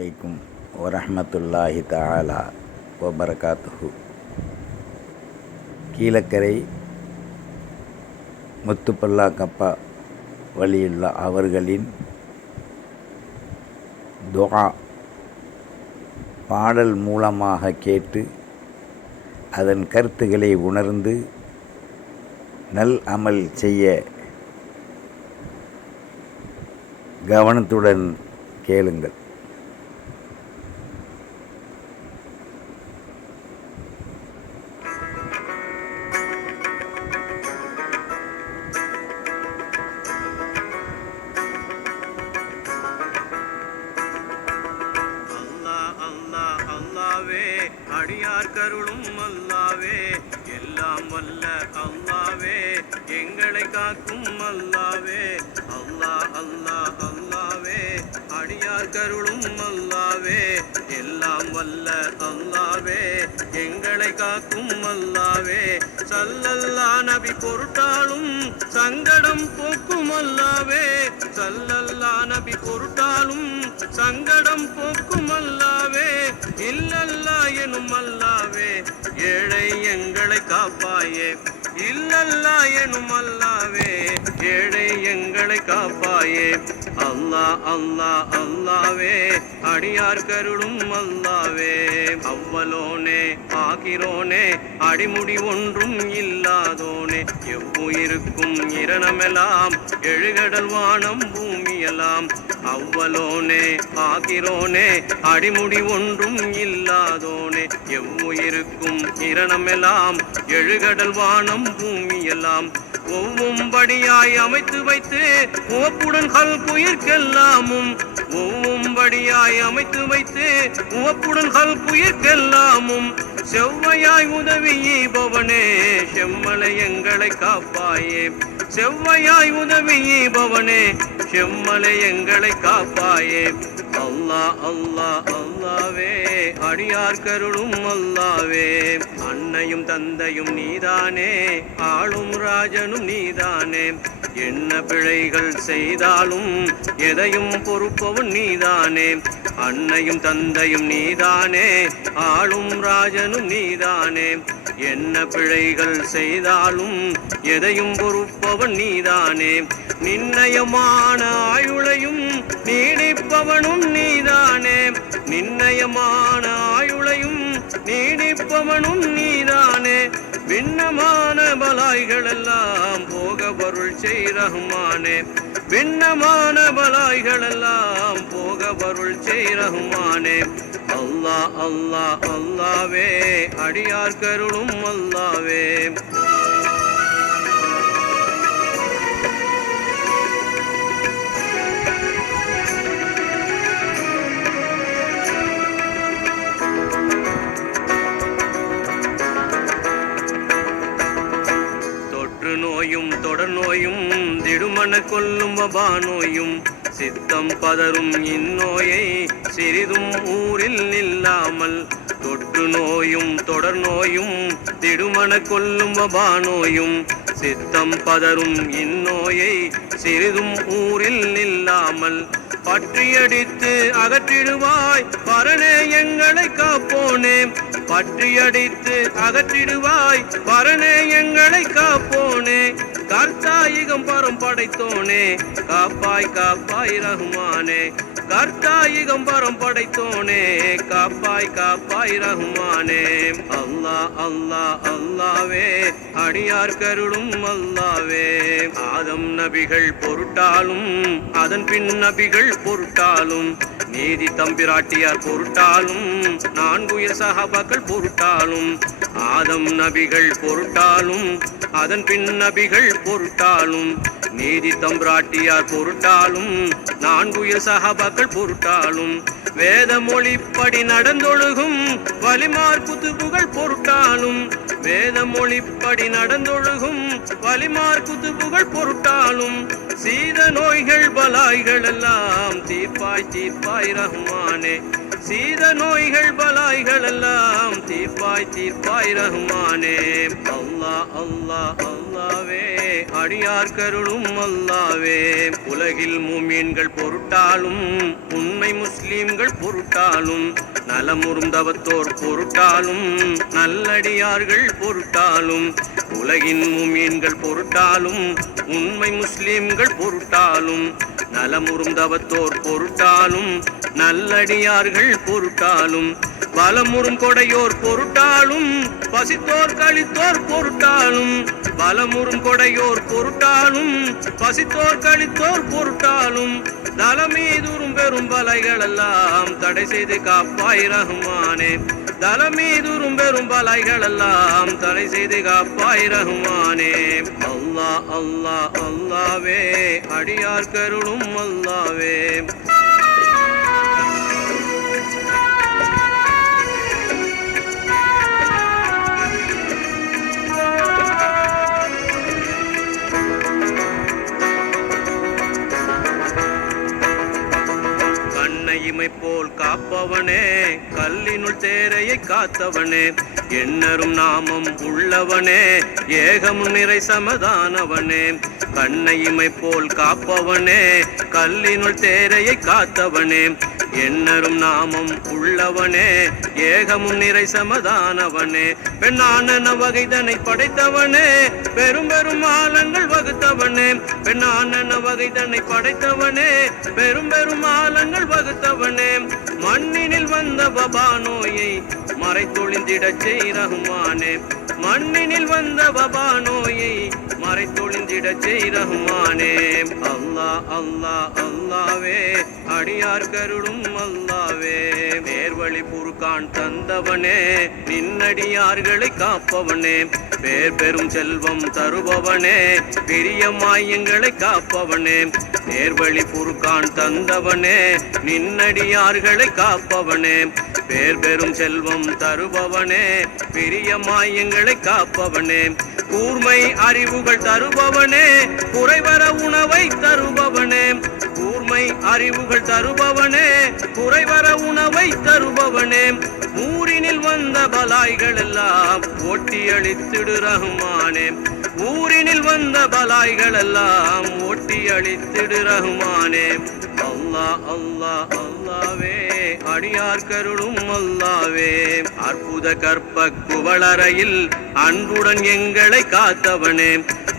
அலைக்கும் வரஹ்மத்துல்லாஹி தஆலா வபரகாத்துஹு. கீழக்கரை முத்துப்பல்லாக்கப்பா வலியுல்லா அவர்களின் துஆ பாடல் மூலமாக கேட்டு அதன் கருத்துக்களை உணர்ந்து நல் அமல் செய்ய கவனத்துடன் கேளுங்கள். அல்லாவே அடியார் கருளும் அல்லாவே, எல்லாம் வல்ல அல்லாவே, எங்களை காக்கும் அல்லாவே. அல்லாஹ் அல்லாஹ் அல்லாவே அடியார் கருளும் அல்லாவே, எல்லாம் வல்ல அல்லாவே, எங்களை காக்கும் அல்லாவே. சல்லல்லா நபி பொருட்டாலும் சங்கடம் போக்கும் அல்லாவே, சல்லல்லா நபி பொருட்டாலும் சங்கடம் போக்கும் அல்லாவே. இல்லல்லா எனும் அல்லாவே, ஏழை எங்களை காப்பாயே. இல்லல்லா எனும் அல்லாவே, ஏழை எங்களை காப்பாயே. அல்லாஹ் அல்லாஹ் அல்லாவே அடியார் கருளும் அல்லாவே. அவ்வளோனே ஆகிறோனே, அடிமுடி ஒன்றும் இல்லாதோனே, எவ்வுயிருக்கும் இரணமெல்லாம் எழுகடல் வானம் பூமியெல்லாம். அவ்வளோனே ஆகிறோனே, அடிமுடி ஒன்றும் இல்லாதோனே, எவ்வுயிருக்கும் இரணமெல்லாம் எழுகடல் வானம் பூமியெல்லாம். ஒவ்வும்படியாய் அமைத்து வைத்து உவப்புடன் கல்குயிர்க்கெல்லாமும், ஒவ்வும்படியாய் அமைத்து வைத்து உவப்புடன் கல்குயிர்க்கெல்லாமும். செவ்வையாய் உதவியீபவனே, செம்மலை எங்களை காப்பாயே. செவ்வையாய் உதவியீபவனே, செம்மலை எங்களை காப்பாயே. அல்லாஹ் அல்லாஹ் அல்லாவே அடியார் கருளும் அல்லாவே. அன்னையும் தந்தையும் நீதானே, ஆளும் ராஜனும் நீதானே. என்ன பிழைகள் செய்தாலும் எதையும் பொறுப்பவன் நீதானே. அன்னையும் தந்தையும் நீதானே, ஆளும் ராஜனும் நீதானே. என்ன பிழைகள் செய்தாலும் எதையும் பொறுப்பவன் நீதானே. நிர்ணயமான ஆயுளையும் நீடிப்பவனும் நீதானே. நிர்ணயமான ஆயுளையும் நீடிப்பவனும் நீதானே. விண்ணமான பலாய்களெல்லாம் போக பொருள் செய் ரஹ்மானே. விண்ணமான பலாய்களெல்லாம் போக பொருள் செய் ரஹ்மானே. அல்லாஹ் அல்லாஹ் அல்லாவே அடியார் கருளும் அல்லாவே. நோயும் தொடர் நோயும் திடுமன கொல்லும் வபா நோயும், சித்தம் பதரும் இந்நோயை சிறிதும் ஊரில் நில்லாமல். தொற்று நோயும் தொடர் நோயும் திடுமன கொல்லும் வபா நோயும், சித்தம் பதரும் இந்நோயை சிறிதும் ஊரில் நில்லாமல். பற்றியடித்து அகற்றிடுவாய் பரனே எங்களை காப்போனே. பற்றியடித்து அகற்றிடுவாய் பரனே எங்களை காப்போனே. கர்த்தாயிகம் பரம் படைத்தோனே, காப்பாய் காப்பாய் ரஹ்மானே. கர்த்தாயிகம் பரம் படைத்தோனே, காப்பாய் காப்பாய் ரஹ்மானே. அல்லாஹ் அல்லாஹ் அல்லாவே அடியார் கருளும் அல்லாவே. ஆதம் நபிகள் பொருட்டாலும் அதன் பின் நபிகள் பொருட்டாலும், நீதி தம்பிராட்டியார் பொருட்டாலும் நான்குயிர் சஹாபாக்கள் பொருட்டாலும். ஆதம் நபிகள் பொருட்டாலும் அதன் பின் நபிகள் பொருட்டாலும், நீதி தம்பிராட்டியார் பொருட்டாலும் நான்குயிர் சஹாபாக்கள் பொருட்டாலும். வேத மொழிப்படி நடந்தொழுகும் வலிமார் குத்துபுகள் பொருட்டாலும், வேத மொழிப்படி நடந்தொழுகும் வலிமார் குத்துபுகள் பொருட்டாலும். சீத நோய்கள் பலாய்கள் எல்லாம் தீர்ப்பாய் தீர்ப்பாய் ரஹ்மானே. சீத நோய்கள் பலாய்கள் எல்லாம் தீர்ப்பாய் தீர்ப்பாய் ரஹ்மானே. அல்லாஹ் அல்லாஹ் அல்லாவே அடியார் கருளும் அல்லாவே. உலகில் மூமீன்கள் பொருட்டாலும் உண்மை முஸ்லிம்கள் பொருட்டாலும் நலமுறும் தவத்தோர் பொருட்டாலும் நல்லடியார்கள் பொருட்டாலும் உலகின் மூமீன்கள் பொருட்டாலும் உண்மை முஸ்லிம்கள் பொருட்டாலும் நலமுறும் தவத்தோர் பொருட்டாலும் நல்லடியார்கள் பொருட்டாலும் பலமுறும் கொடையோர் பொருட்டாலும் பசித்தோர் கழித்தோர் பொருட்டாலும் பலமுறும் கொடையோர் பொருட்டாலும் பசித்தோர் கழித்தோர் பொருட்டாலும் தலமீதுறும் பெரும் பலைகள் எல்லாம் தடை செய்து காப்பாய் ரஹ்மானே. தலமீதுறும் பெரும் பலைகள் எல்லாம் தடை செய்து காப்பாய் ரஹ்மானே. அல்லாஹ் அல்லாஹ் அல்லாவே அடியார் கருளும் அல்லாவே. இமை போல் காப்பவனே கல்லினுள் தேரையை காத்தவனே எண்ணரும் நாமம் உள்ளவனே ஏகமும் நிறை சமதானவனே. கண்ணை இமை போல் காப்பவனே கல்லினுள் தேரையை காத்தவனே எண்ணரும் நாமம் உள்ளவனே ஏகமும் நிறை சமதானவனே. பெண்ணான வகைதனை படைத்தவனே பெரும் பெரும் ஆலங்கள் வகுத்தவனே. பெண்ணான வகைதனை படைத்தவனே பெரும் பெரும் ஆலங்கள் வகுத்தவனே. மண்ணினில் வந்த பபா நோயை மறைத்தொழிந்திடச் செய் ரஹ்மானே. மண்ணினில் வந்த பபா நோயை மறைத்தொழிந்திடச் செய் ரஹ்மானே. அல்லாஹ் அல்லாஹ் அல்லாவே அடியார் கருளும் அல்லாவே. நேர்வழி புருக்கான் தந்தவனே நின்னடியார்களை காப்பவனே. பேர் பெரும் செல்வம் தருபவனே பிரியமாய் எங்களை காப்பவனே. நேர்வழி புருக்கான் தந்தவனே நின்னடியார்களை காப்பவனே. பேர் பெரும் செல்வம் தருபவனே பிரியமாய் எங்களை காப்பவனே. கூர்மை அறிவுகள் தருபவனே குறைவர உணவை தருபவனே. கூர்மை அறிவுகள் தருபவனே குறைவர உணவை தருபவனே. ஊரினில் வந்த பலாய்கள் எல்லாம் ஓட்டி அழித்திடு ரஹ்மானே. ஊரினில் வந்த பலாய்கள் எல்லாம் ஓட்டி அழித்திடு ரஹ்மானே. அல்லாஹ் அல்லாஹ் அல்லாவே அடியார் கருளும் அல்லாவே. அற்புத கற்ப குவளறையில் அன்புடன் எங்களை காத்தவனே.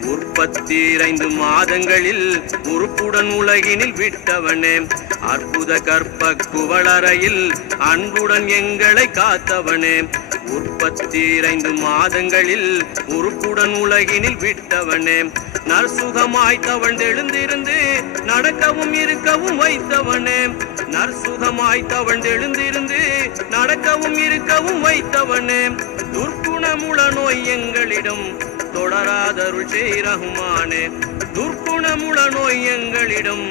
35 மாதங்களில் உறுப்புடன் உலகினில் விட்டவனே. அற்புத கற்ப குவளறையில் அன்புடன் எங்களை காத்தவனே. 35 மாதங்களில் உறுப்புடன் உலகினில் விட்டவனே. நற்சுகமாய் தவழ்ந்தெழுந்திருந்து நடக்கவும் இருக்கவும் வைத்தவனே. நற்சுகமாய் தவழ்ந்தெழுந்திருந்து நடக்கவும் இருக்கவும் வைத்தவனே. துர்க்குணமுள நோய் எங்களிடம் தொடராதருள் செய் ரஹ்மானே. துர்க்குணமுள நோய் எங்களிடம்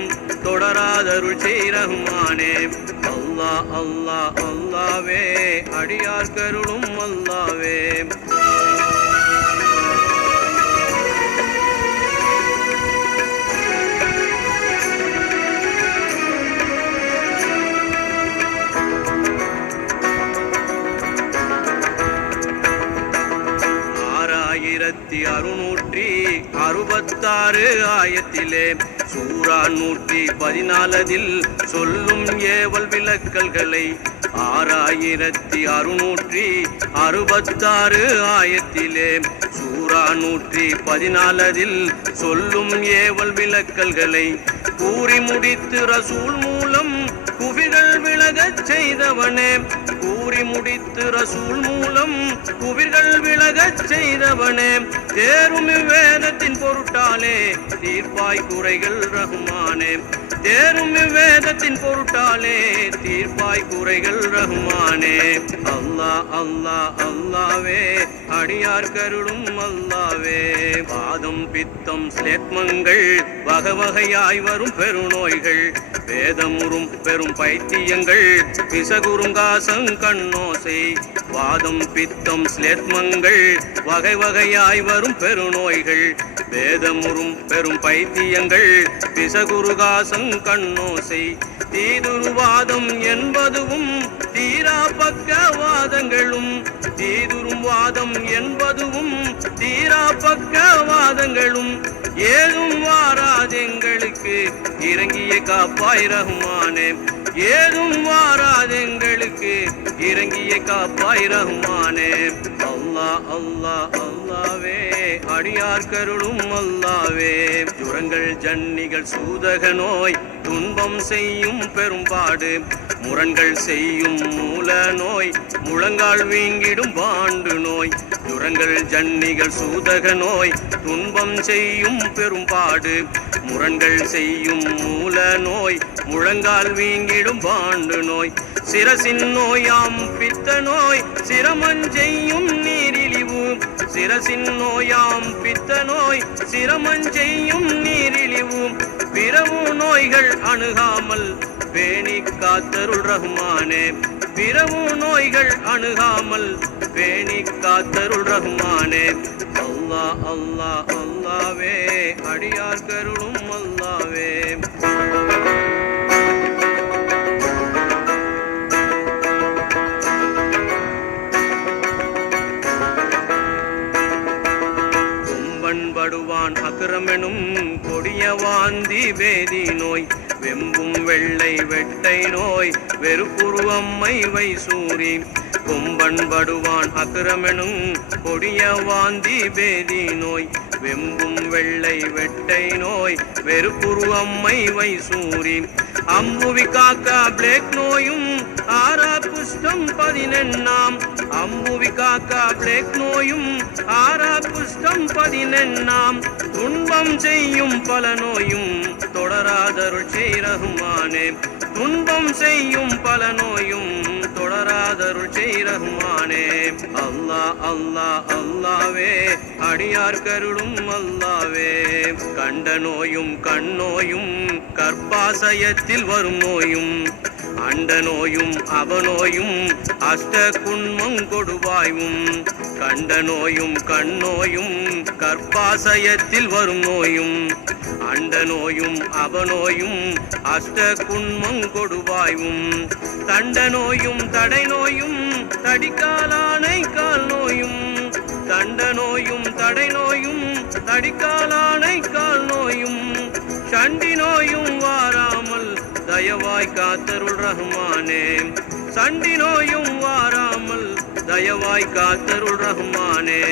தொடராதருள் செய் ரஹ்மானே. அல்லாஹ் அல்லாஹ் அல்லாவே அடியார் கருளும் அல்லாவே. ஆயிரத்தி 666 ஆயத்திலே சூரா 114 சொல்லும் ஏவல் விலக்கல்களை 6666 ஆயத்திலே சூரா 114 சொல்லும் ஏவல் விலக்கல்களை கூறி முடித்து ரசூல் மூலம் குவிகள் விலகச் செய்தவனே. கூறி முடித்து ரசூல் மூலம் குவிர்கள் விலகச் செய்தவனே. தேரும் வேதத்தின் பொருட்டாலே தீர்ப்பாய் குறைகள் ரஹ்மானே. தேரும் வேதத்தின் பொருட்டாலே தீர்ப்பாய் குறைகள் ரஹ்மானே. அல்லாஹ் அல்லாஹ் அல்லாவே அடியார் கருளும் அல்லாவே. வாதம் பித்தம் ஸ்லேத்மங்கள் வகை வகையாய் வரும் பெருநோய்கள் வேதமுறும் பெரும் பைத்தியங்கள் பிசகுறுங்காசங் கண்ணோசை வாதம் பித்தம் ஸ்லேத்மங்கள் வகை வகையாய் வரும் பெருநோய்கள் வேதமுறும் பெரும் பைத்தியங்கள் பிசகுருகாசம் கண்ணோசை தீதுருவாதம் என்பதுவும் தீரா பக்கவாதங்களும் தீதுரும் வாதம் என்பதுவும் தீரா பக்கவாதங்களும் ஏதும் வாராதெங்களுக்கு இறங்கிய காப்பாய் ரஹ்மானே ஏதும் வாராதெங்களுக்கு இறங்கிய காப்பாய் ரஹ்மானே அல்லாஹ் அல்லாஹ் அல்லாவே அடியார் கருளும் அல்லாவே ஜுரங்கள் ஜன்னிகள் சூதக நோய் துன்பம் செய்யும் பெரும்பாடு முரண்கள் செய்யும் மூல நோய் முழங்கால் வீங்கிடும் பாண்டு நோய் ஜுரங்கள் ஜன்னிகள் சூதக நோய் துன்பம் செய்யும் பெரும்பாடு முரண்கள் செய்யும் மூல நோய் முழங்கால் வீங்கிடும் பாண்டு நோய் சிரசின் நோயாம் பித்த நோய் சிரமஞ்செய்யும் நீரிழிவு சிரசின் நோயாம் பித்த நோய் சிரமஞ்செய்யும் நீரிழிவு பிறவு நோய்கள் அணுகாமல் பேணி காத்தருள் ரஹ்மானே பிறவு நோய்கள் அணுகாமல் பேணி காத்தருள் ரஹ்மானே அல்லாஹ் அல்லாஹ் அல்லாவே அடியார் கருளும் அல்லாவே படுவான் அக்கிரமெனும் கொடிய வாந்தி வேதி நோய் வெம்பும் வெள்ளை வெட்டை நோய் வெறுப்புருவம்மை வைசூரி கொம்பன் படுவான் அக்கிரமெனும் கொடிய வாந்தி வேதி நோய் வெம்பும் வெள்ளை வெட்டை நோய் வெறுப்புருவம்மை வைசூரி அம்புவி காக்கா பிளேக் நோயும் ஆரா குஷ்டம் 14 அம்புவி காக்கா பிளேக் நோயும் ஆரா குஷ்டம் 14 துன்பம் செய்யும் பல நோயும் தொடராதருள் செய் ரஹ்மானே துன்பம் செய்யும் பல நோயும் தொடராதருள் செய் ரஹ்மானே அல்லாஹ் அல்லாஹ் அல்லாவே அடியார் கருளும் அல்லாவே கண்ட நோயும் கண்ணோயும் கர்ப்பாசயத்தில் வரும் நோயும் அண்ட நோயும் அவநோயும் அஷ்ட குன்மம் கொடுவாயும் கண்ட நோயும் கண்ணோயும் கர்ப்பாசயத்தில் வரும் நோயும் அண்ட நோயும் அவநோயும் அஷ்ட குன்மம் கொடுவாயும் தண்ட நோயும் தடை நோயும் தடிக்காலானை கால் நோயும் தண்ட நோயும் தடை நோயும் தடிக்காலானை கால் நோயும் சண்டி நோயும் வாராமல் தயவாய் காத்தருள் ரஹ்மானே சண்டி நோயும் வாராமல் தயவாய் காத்தருள் ரஹ்மானே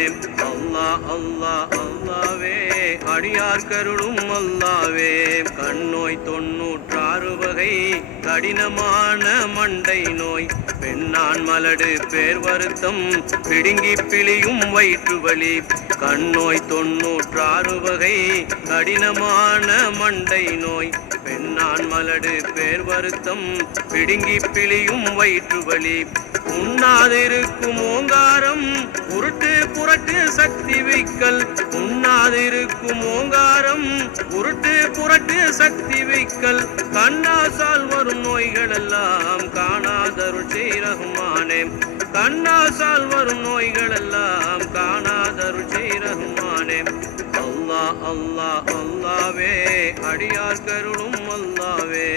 அல்லாஹ் அல்லாஹ் அல்லாவே அடியார் கருளும் அல்லாவே கண்ணோய் 96 வகை கடினமான மண்டை நோய் பெண்ணான் மலடு பேர் வருத்தம் பிடுங்கி பிழியும் வயிற்று வலி கண்ணோய் 96 வகை கடினமான மண்டை நோய் பெண்ணான் மலடு பேர் வருத்தம் பிடுங்கி பிழியும் வயிற்று வலி உண்ணாதிருக்கும் ஓங்காரம் உருட்டு புரட்டு சக்தி வைக்கல் உண்ணாதிருக்கும் ஓங்காரம் உருட்டு புரட்டு சக்தி வைக்கல் கண்ணாசால் வரும் நோய்கள் எல்லாம் காணாதருள் செய் ரஹ்மானே கண்ணாசால் வரும் நோய்கள் எல்லாம் காணாதருள் செய் ரஹ்மானே அல்லாஹ் அல்லாஹ் அல்லாவே அடியார் கருளும் அல்லாவே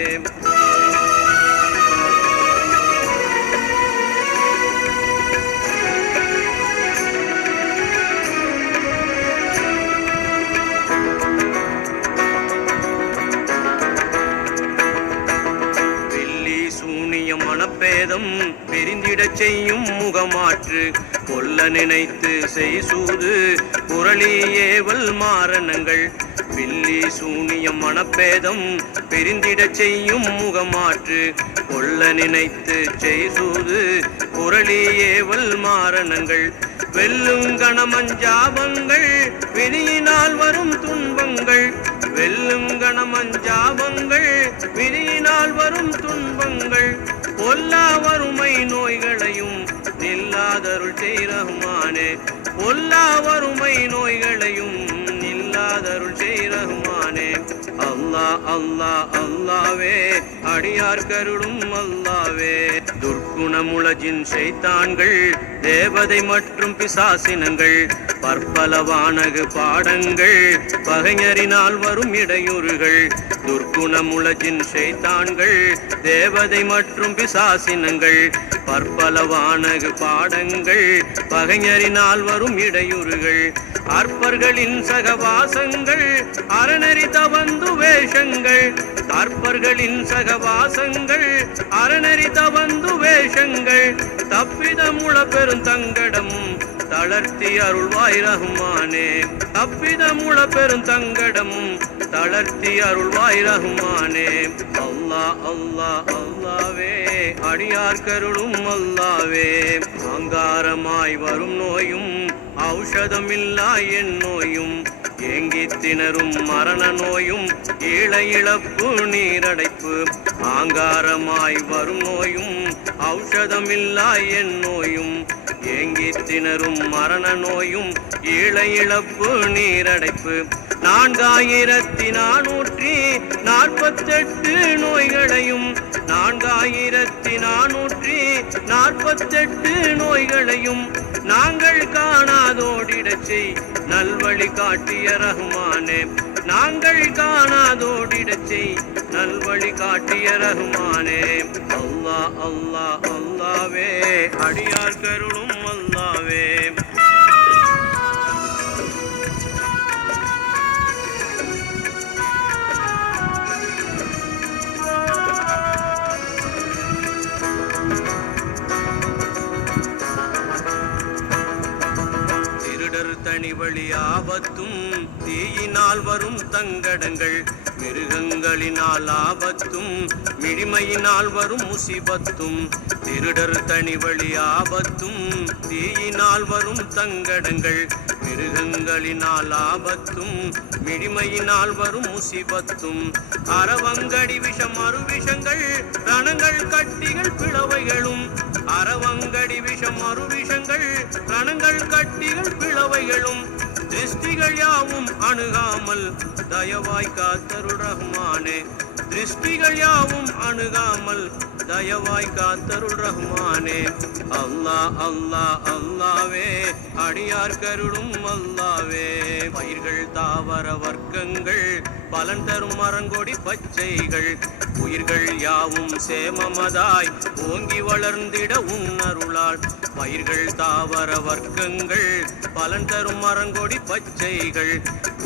மனப்பேதம் பிரிந்திடச் செய்யும் முகமாற்று கொல்ல நினைத்து செய்சூது குரலி ஏவல் மாரணங்கள் பில்லி சூனியம் மனப்பேதம் பிரிந்திடச் செய்யும் முகமாற்று கொல்ல நினைத்து செய்சூது குரலி ஏவல் மாரணங்கள் வெல்லும் கணமஞ்சாபங்கள் விதியினால் வரும் துன்பங்கள் வெல்லும் கணமஞ்சாபங்கள் விதியினால் வரும் துன்பங்கள் பொல்லா வறுமை நோய்களையும் நில்லாதருள் செய் ரஹ்மானே பொல்லா வறுமை நோய்களையும் நில்லாதருள் செய் ரஹ்மானே அல்லாஹ் அல்லாஹ் அல்லாவே அடியார் கருளும் அல்லாவே துர்க்குணமுளஜின் ஷைத்தான்கள் தேவதை மற்றும் பிசாசினங்கள் பற்பல வானகு பாடங்கள் பகைஞரினால் வரும் இடையூறுகள் துர்க்குணமுளஜின் ஷைத்தான்கள் தேவதை மற்றும் பிசாசினங்கள் பற்பல வானகு பாடங்கள் பகைஞரினால் வரும் இடையூறுகள் அற்பர்களின் சகவாசங்கள் அறநெறி தவந்து வேஷங்கள் அற்பர்களின் சகவாசங்கள் அறநெறி தவந்து வேஷங்கள் தப்பிதமுள பெருந்தங்கடமும் தளர்த்தி அருள்வாய் ரஹ்மானே தப்பிதமுள பெருந்தங்கடமும் தளர்த்தி அருள்வாய் ரஹ்மானே அல்லாஹ் அல்லாஹ் அல்லாவே அடியார் கருளும் அல்லாவே அங்காரமாய் வரும் நோயும் ஔஷதமில்லா என் நோயும் ஏங்கி திணறும் மரண நோயும் ஈழ இழப்பு நீரடைப்பு ஆங்காரமாய் வரும் நோயும் ஔஷதமில்லா என் நோயும் ஏங்கி திணறும் மரண நோயும் ஈழ இழப்பு நீரடைப்பு 4448 நோய்களையும் 4448 நோய்களையும் நாங்கள் காணாதோடிடச் செய் நல்வழி காட்டிய ரஹ்மானே நாங்கள் காணாதோடிடச் செய் நல்வழி காட்டிய ரஹ்மானே அல்லாஹ் அல்லாஹ் அல்லாவே அடியார் கருளும் அல்லாவே தனிவழி ஆபத்தும் தீயினால் வரும் தங்கடங்கள் மிருகங்களினால் ஆபத்தும் மிடிமையினால் வரும் முசிபத்தும் திருடர் தனிவழி ஆபத்தும் தீயினால் வரும் தங்கடங்கள் மிருகங்களினால் ஆபத்தும் மிடிமையினால் வரும் முசிபத்தும் அறவங்கடி விஷம் அருவிஷங்கள் ரணங்கள் கட்டிகள் பிளவைகளும் அறவங்கடி விஷம் அருவிஷங்கள் ரணங்கள் கட்டிகள் பிளவைகளும் திருஷ்டிகள் யாவும் அணுகாமல் தயவாய் காத்தருள் ரஹ்மானே திருஷ்டிகள் யாவும் அணுகாமல் தயவாய் காத்தருள் ரஹ்மானே அல்லாஹ் அல்லாஹ் அல்லாவே அடியார் கருளும் அல்லாவே பயிர்கள் தாவர வர்க்கங்கள் பலன் தரும் மரங்கொடி பச்சைகள் உயிர்கள் யாவும் சேமமதாய் ஓங்கி வளர்ந்திட உன்னருளால் பயிர்கள் தாவர வர்க்கங்கள் பலன் தரும் மரங்கொடி பச்சைகள்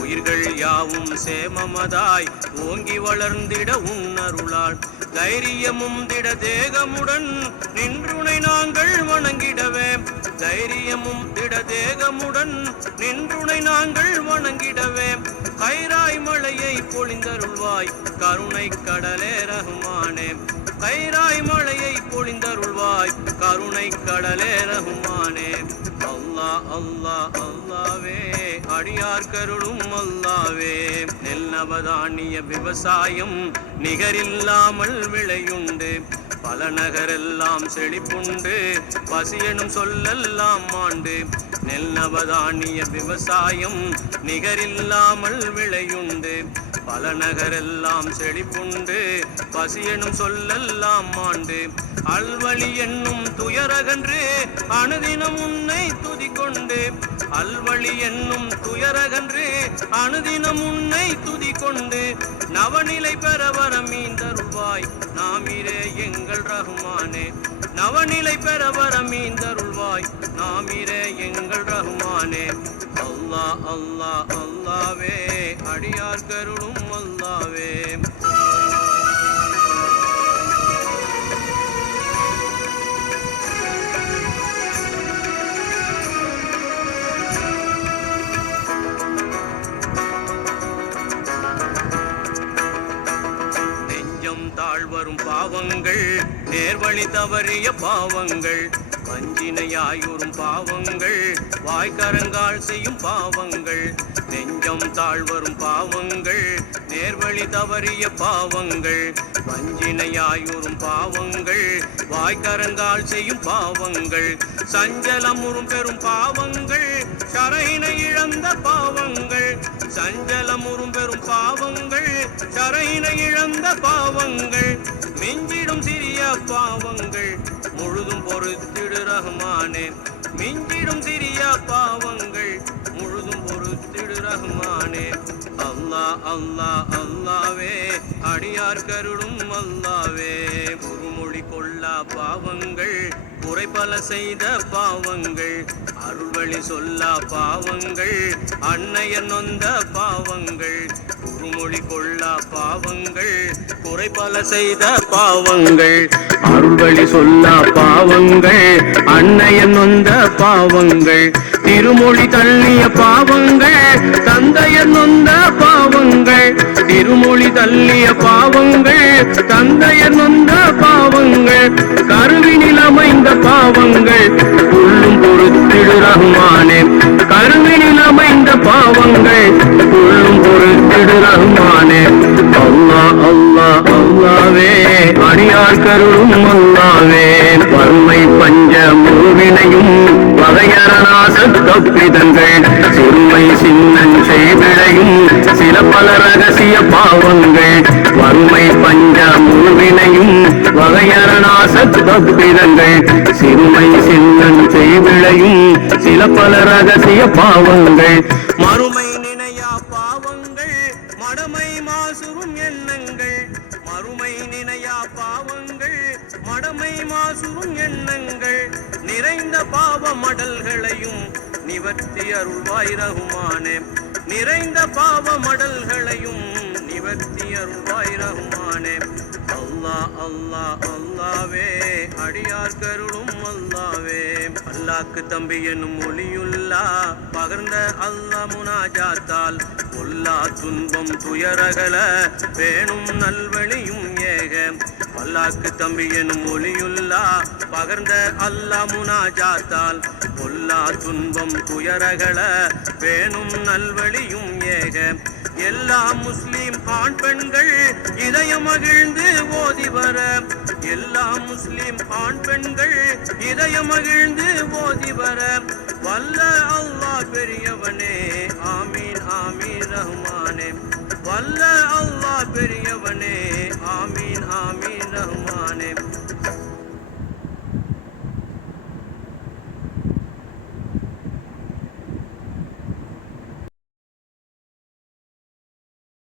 உயிர்கள் யாவும் சேமமதாய் ஓங்கி வளர்ந்திட உன்னருளால் தைரியமும் திட தேகமுடன் நின்றுனை நாங்கள் வணங்கிடவே தைரியமும் திட தேகமுடன் நின்றுனை நாங்கள் வணங்கிடவே கைராய் மழையை பொழிந்தருள்வாய் கருணை கடலே ரஹ்மானே கைராய் மழையை பொழிந்தருள்வாய் கருணை கடலே ரஹ்மானே அல்லாஹ் அல்லாஹ் அல்லாவே அடியார் கருளும் அல்லாவே நெல் நவதானிய விவசாயம் நிகரில்லாமல் விளையுண்டு பல நகரெல்லாம் செழிப்புண்டு பசியனும் சொல்லெல்லாம் ஆண்டு நெல் நவதானிய விவசாயம் நிகரில்லாமல் விளையுண்டு பல நகரெல்லாம் செழிப்புண்டு பசியனும் சொல்லெல்லாம் ஆண்டு அல்வழி என்னும் துயரகன்று அனுதினம் உன்னை துதிக்கொண்டு அல்வழி என்னும் துயரகன்று அனுதினம் உன்னை துதிக்கொண்டு நவநிலை பெற வர மீந்தருள்வாய் நாமிரே எங்கள் ரஹ்மானே நவநிலை பெற வர மீந்தருள்வாய் நாமிரே எங்கள் ரஹ்மானே அல்லாஹ் அல்லாஹ் அல்லாவே அடியார் கருளும் அல்லாவே தாழ்வரும் பாவங்கள் நேர்வழி தவறிய பாவங்கள் வஞ்சினையாயுறும் பாவங்கள் வாய்க்கரங்கால் செய்யும் பாவங்கள் நெஞ்சம் தாழ்வரும் பாவங்கள் நேர்வழி தவறிய பாவங்கள் வஞ்சினையாயுறும் பாவங்கள் வாய்க்கரங்கால் செய்யும் பாவங்கள் சஞ்சலமுறும் பெரும் பாவங்கள் சரையினை இழந்த பாவங்கள் சஞ்சலமுறும் பெரும் பாவங்கள் சரையினை இழந்த பாவங்கள் மிஞ்சிடும் சிறிய பாவங்கள் முழுதும் பொறுத்திடு ரஹ்மானே. மிஞ்சிடும் சிறிய பாவங்கள் முழுதும் பொறுத்திடு ரஹ்மானே. அல்லாஹ் அல்லாஹ் அல்லாவே அடியார் கருடும் அல்லாவே. குருமொழி கொள்ளா பாவங்கள் குறைபல செய்த பாவங்கள் அருள்வழி சொல்லா பாவங்கள் அன்னையர் நொந்த பாவங்கள் குருமொழி கொள்ளா பாவங்கள் குறைபல செய்த பாவங்கள் அருள்வழி சொல்லா பாவங்கள் அன்னையர் நொந்த பாவங்கள் திருமொழி தள்ளிய பாவங்கள் தந்தையர் நொந்த பாவங்கள் திருமொழி தள்ளிய பாவங்கள் தந்தையர் நொந்த பாவங்கள் கருவினில் அமைந்த பாவங்கள் உள்ளும் பொறுத்திடு ரஹ்மானே. கருவினில் அமைந்த பாவங்கள் உள்ளும் பொறுத்திடு ரஹ்மானே. அல்லாஹ் அல்லாஹ் அல்லாவே அடியார் கருளும் அல்லாவே. வறுமை பஞ்ச முழுவினையும் வகையரணாச தப்பிதங்கள் சிறுமை சின்னன் செய்விளையும் சில பல ரகசிய பாவங்கள் வறுமை பஞ்ச முழுவினையும் வகையரணாச தப்பிதங்கள் சிறுமை சின்னன் செய்விளையும் சில பல ரகசிய பாவங்கள் மறுமை நினையா பாவங்கள் மடமை மாசுரும் எண்ணங்கள் மறுமை நினையா பாவங்கள் மடமை மாசுரும் எண்ணங்கள் நிறைந்த பாவ மடல்களையும் நிவர்த்தி அருள்வாய் ரஹ்மானே. நிறைந்த பாவ மடல்களையும் நிவர்த்தி அருள்வாய் ரஹ்மானே. அல்லாஹ் அல்லாஹ் அல்லாவே அடியார் கருளும் அல்லாவே. அல்லாஹ்க்கு தம்பி என்னும் ஒளியுல்லா பகர்ந்த அல்லாஹ் முனாஜாத்தால் பொல்லா துன்பம் துயரகல வேணும் நல்வழியும் ஏக. அல்லாஹ்க்கு தம்பி எனும் ஒளியுல்லா பகர்ந்த அல்லாஹ் முனாஜாத்தால் பொல்லா துன்பம் துயரகல வேணும் நல்வழியும் ஏக. எல்லா முஸ்லிம் ஆண் பெண்கள் இதயம் மகிழ்ந்து ஓதி வர எல்லா முஸ்லிம் ஆண் பெண்கள் இதயம் மகிழ்ந்து ஓதி வர வல்ல அல்லாஹ் பெரியவனே ஆமீன் ஆமீன் ரஹ்மானே. வல்ல அல்லாஹ் பெரியவனே ஆமீன் ஆமீன் ரஹ்மானே.